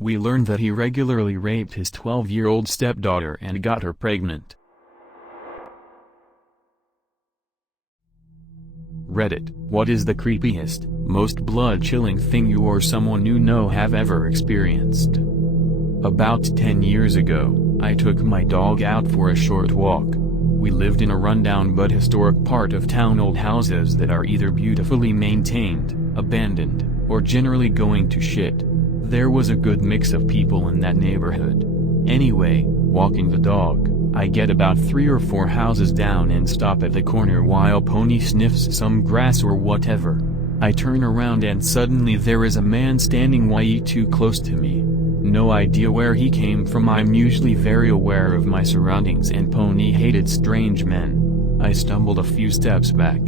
We learned that he regularly raped his 12-year-old stepdaughter and got her pregnant. Reddit: what is the creepiest, most blood-chilling thing you or someone you know have ever experienced? About 10 years ago, I took my dog out for a short walk. We lived in a rundown but historic part of town, old houses that are either beautifully maintained, abandoned, or generally going to shit. There was a good mix of people in that neighborhood. Anyway, walking the dog, I get about 3 or 4 houses down and stop at the corner while Pony sniffs some grass or whatever. I turn around and suddenly there is a man standing way too close to me. No idea where he came from. I'm usually very aware of my surroundings and Pony hated strange men. I stumbled a few steps back.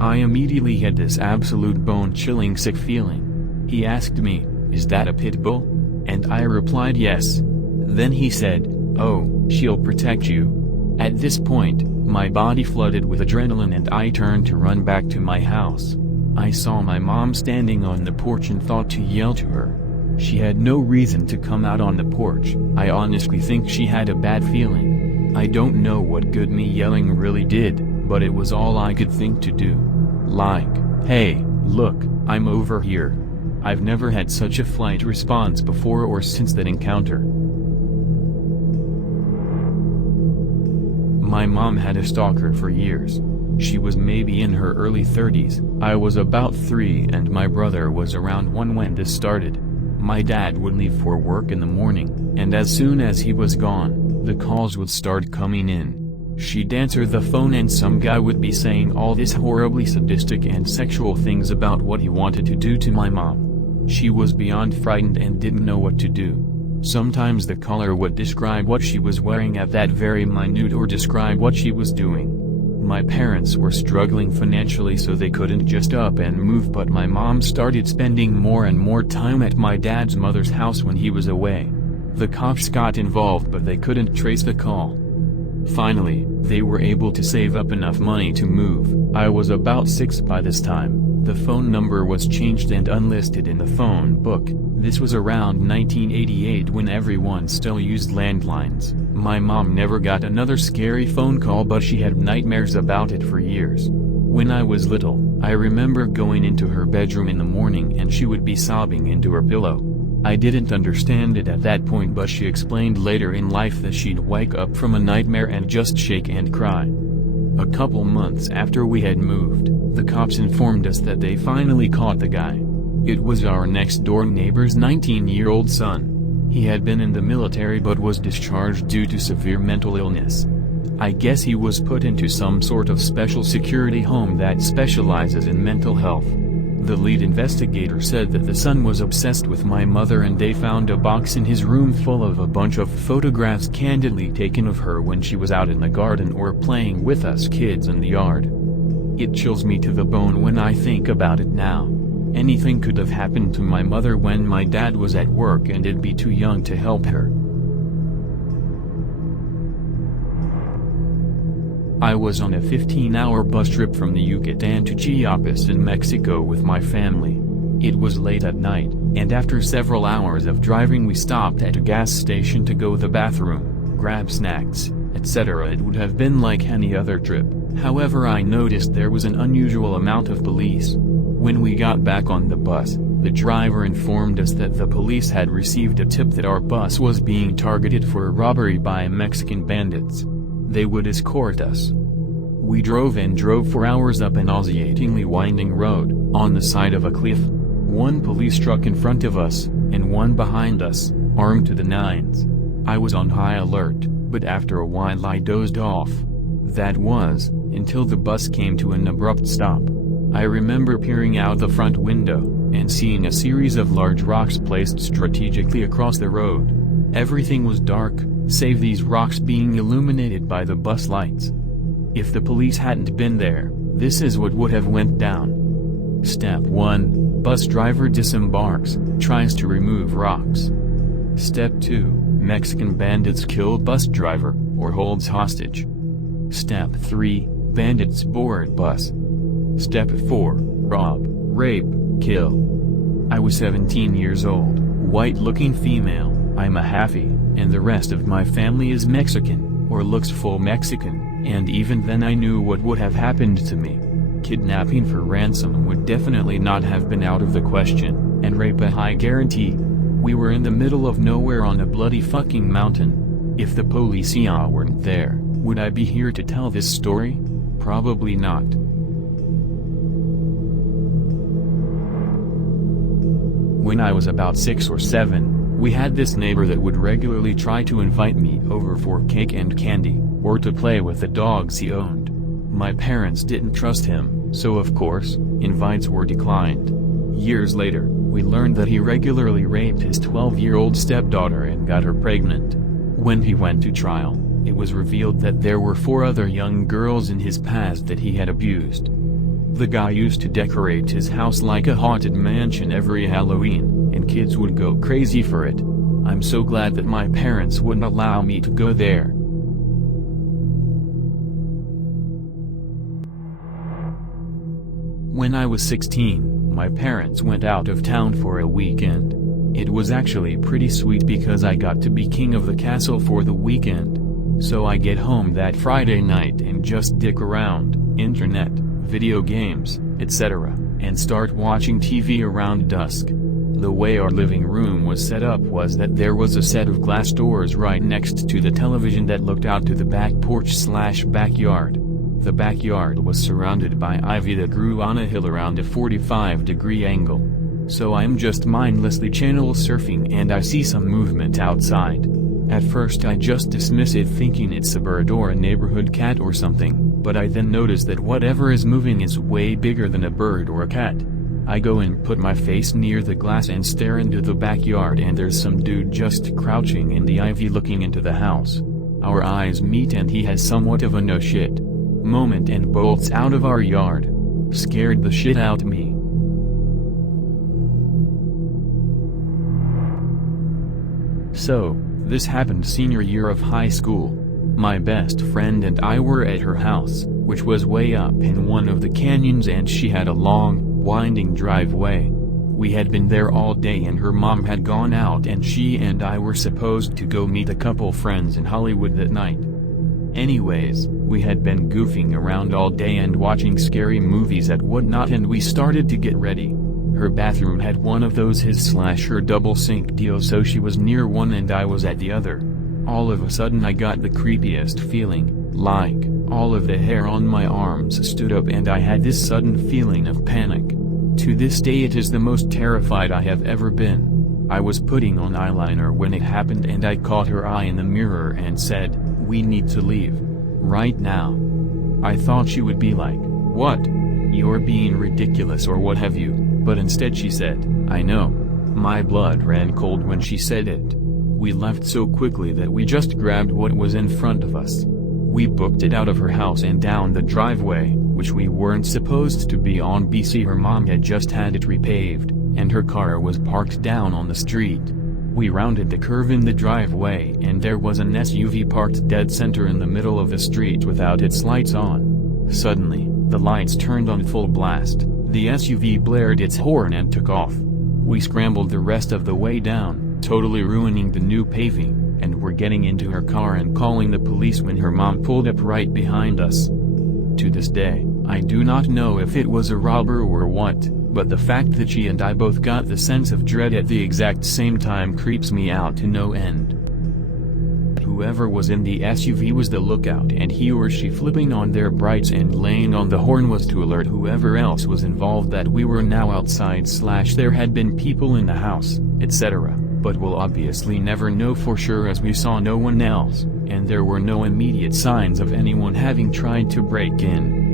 I immediately had this absolute bone-chilling sick feeling. He asked me, "Is that a pit bull?" And I replied yes. Then he said, "Oh, she'll protect you." At this point, my body flooded with adrenaline and I turned to run back to my house. I saw my mom standing on the porch and thought to yell to her. She had no reason to come out on the porch. I honestly think she had a bad feeling. I don't know what good me yelling really did, but it was all I could think to do. Like, "Hey, look, I'm over here." I've never had such a flight response before or since that encounter. My mom had a stalker for years. She was maybe in her early 30s, I was about 3 and my brother was around 1 when this started. My dad would leave for work in the morning, and as soon as he was gone, the calls would start coming in. She'd answer the phone and some guy would be saying all this horribly sadistic and sexual things about what he wanted to do to my mom. She was beyond frightened and didn't know what to do. Sometimes the caller would describe what she was wearing at that very minute or describe what she was doing. My parents were struggling financially so they couldn't just up and move, but my mom started spending more and more time at my dad's mother's house when he was away. The cops got involved but they couldn't trace the call. Finally, they were able to save up enough money to move. I was about 6 by this time. The phone number was changed and unlisted in the phone book. This was around 1988 when everyone still used landlines. My mom never got another scary phone call, but she had nightmares about it for years. When I was little, I remember going into her bedroom in the morning and she would be sobbing into her pillow. I didn't understand it at that point, but she explained later in life that she'd wake up from a nightmare and just shake and cry. A couple months after we had moved, the cops informed us that they finally caught the guy. It was our next-door neighbor's 19-year-old son. He had been in the military but was discharged due to severe mental illness. I guess he was put into some sort of special security home that specializes in mental health. The lead investigator said that the son was obsessed with my mother and they found a box in his room full of a bunch of photographs candidly taken of her when she was out in the garden or playing with us kids in the yard. It chills me to the bone when I think about it now. Anything could have happened to my mother when my dad was at work and I'd be too young to help her. I was on a 15-hour bus trip from the Yucatan to Chiapas in Mexico with my family. It was late at night, and after several hours of driving we stopped at a gas station to go to the bathroom, grab snacks, etc. It would have been like any other trip. However, I noticed there was an unusual amount of police. When we got back on the bus, the driver informed us that the police had received a tip that our bus was being targeted for a robbery by Mexican bandits. They would escort us. We drove for hours up an nauseatingly winding road, on the side of a cliff. One police truck in front of us, and one behind us, armed to the nines. I was on high alert, but after a while I dozed off. That was, until the bus came to an abrupt stop. I remember peering out the front window, and seeing a series of large rocks placed strategically across the road. Everything was dark, save these rocks being illuminated by the bus lights. If the police hadn't been there, this is what would have went down. Step 1, bus driver disembarks, tries to remove rocks. Step 2, Mexican bandits kill bus driver, or holds hostage. Step 3, bandits board bus. Step 4, rob, rape, kill. I was 17 years old, white-looking female, I'm a halfie, and the rest of my family is Mexican, or looks full Mexican, and even then I knew what would have happened to me. Kidnapping for ransom would definitely not have been out of the question, and rape a high guarantee. We were in the middle of nowhere on a bloody fucking mountain. If the policia weren't there, would I be here to tell this story? Probably not. When I was about 6 or 7, we had this neighbor that would regularly try to invite me over for cake and candy, or to play with the dogs he owned. My parents didn't trust him, so of course, invites were declined. Years later, we learned that he regularly raped his 12-year-old stepdaughter and got her pregnant. When he went to trial, it was revealed that there were 4 other young girls in his past that he had abused. The guy used to decorate his house like a haunted mansion every Halloween, and kids would go crazy for it. I'm so glad that my parents wouldn't allow me to go there. When I was 16, my parents went out of town for a weekend. It was actually pretty sweet because I got to be king of the castle for the weekend. So I get home that Friday night and just dick around, internet, video games, etc., and start watching TV around dusk. The way our living room was set up was that there was a set of glass doors right next to the television that looked out to the back porch/backyard. The backyard was surrounded by ivy that grew on a hill around a 45-degree angle. So I'm just mindlessly channel surfing and I see some movement outside. At first I just dismiss it thinking it's a bird or a neighborhood cat or something, but I then notice that whatever is moving is way bigger than a bird or a cat. I go and put my face near the glass and stare into the backyard and there's some dude just crouching in the ivy looking into the house. Our eyes meet and he has somewhat of a no shit moment and bolts out of our yard. Scared the shit out me. So, this happened senior year of high school. My best friend and I were at her house, which was way up in one of the canyons and she had a long, winding driveway. We had been there all day and her mom had gone out and she and I were supposed to go meet a couple friends in Hollywood that night. Anyways, we had been goofing around all day and watching scary movies and whatnot and we started to get ready. Her bathroom had one of those his/her double sink deals so she was near one and I was at the other. All of a sudden I got the creepiest feeling, like, all of the hair on my arms stood up and I had this sudden feeling of panic. To this day it is the most terrified I have ever been. I was putting on eyeliner when it happened and I caught her eye in the mirror and said, "We need to leave. Right now." I thought she would be like, "What? You're being ridiculous or what have you," but instead she said, "I know." My blood ran cold when she said it. We left so quickly that we just grabbed what was in front of us. We booked it out of her house and down the driveway, which we weren't supposed to be on BC. Her mom had just had it repaved, and her car was parked down on the street. We rounded the curve in the driveway and there was an SUV parked dead center in the middle of the street without its lights on. Suddenly, the lights turned on full blast, the SUV blared its horn and took off. We scrambled the rest of the way down, totally ruining the new paving, and were getting into her car and calling the police when her mom pulled up right behind us. To this day, I do not know if it was a robber or what, but the fact that she and I both got the sense of dread at the exact same time creeps me out to no end. Whoever was in the SUV was the lookout and he or she flipping on their brights and laying on the horn was to alert whoever else was involved that we were now outside/there had been people in the house, etc., but we'll obviously never know for sure as we saw no one else, and there were no immediate signs of anyone having tried to break in.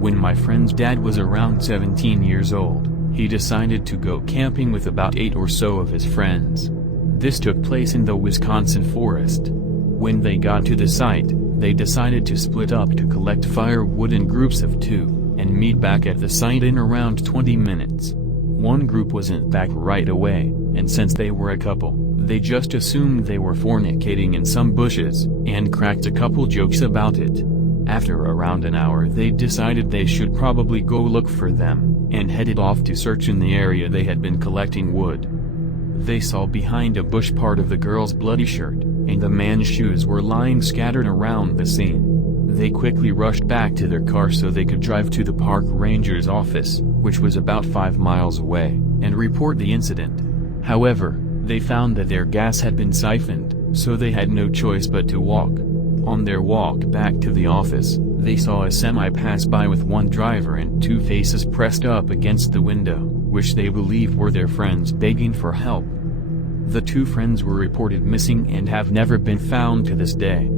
When my friend's dad was around 17 years old, he decided to go camping with about 8 or so of his friends. This took place in the Wisconsin forest. When they got to the site, they decided to split up to collect firewood in groups of 2, and meet back at the site in around 20 minutes. One group wasn't back right away, and since they were a couple, they just assumed they were fornicating in some bushes, and cracked a couple jokes about it. After around an hour they decided they should probably go look for them. and headed off to search in the area they had been collecting wood. They saw behind a bush part of the girl's bloody shirt, and the man's shoes were lying scattered around the scene. They quickly rushed back to their car so they could drive to the park ranger's office, which was about 5 miles away, and report the incident. However, they found that their gas had been siphoned, so they had no choice but to walk. On their walk back to the office, they saw a semi pass by with one driver and 2 faces pressed up against the window, which they believed were their friends begging for help. The 2 friends were reported missing and have never been found to this day.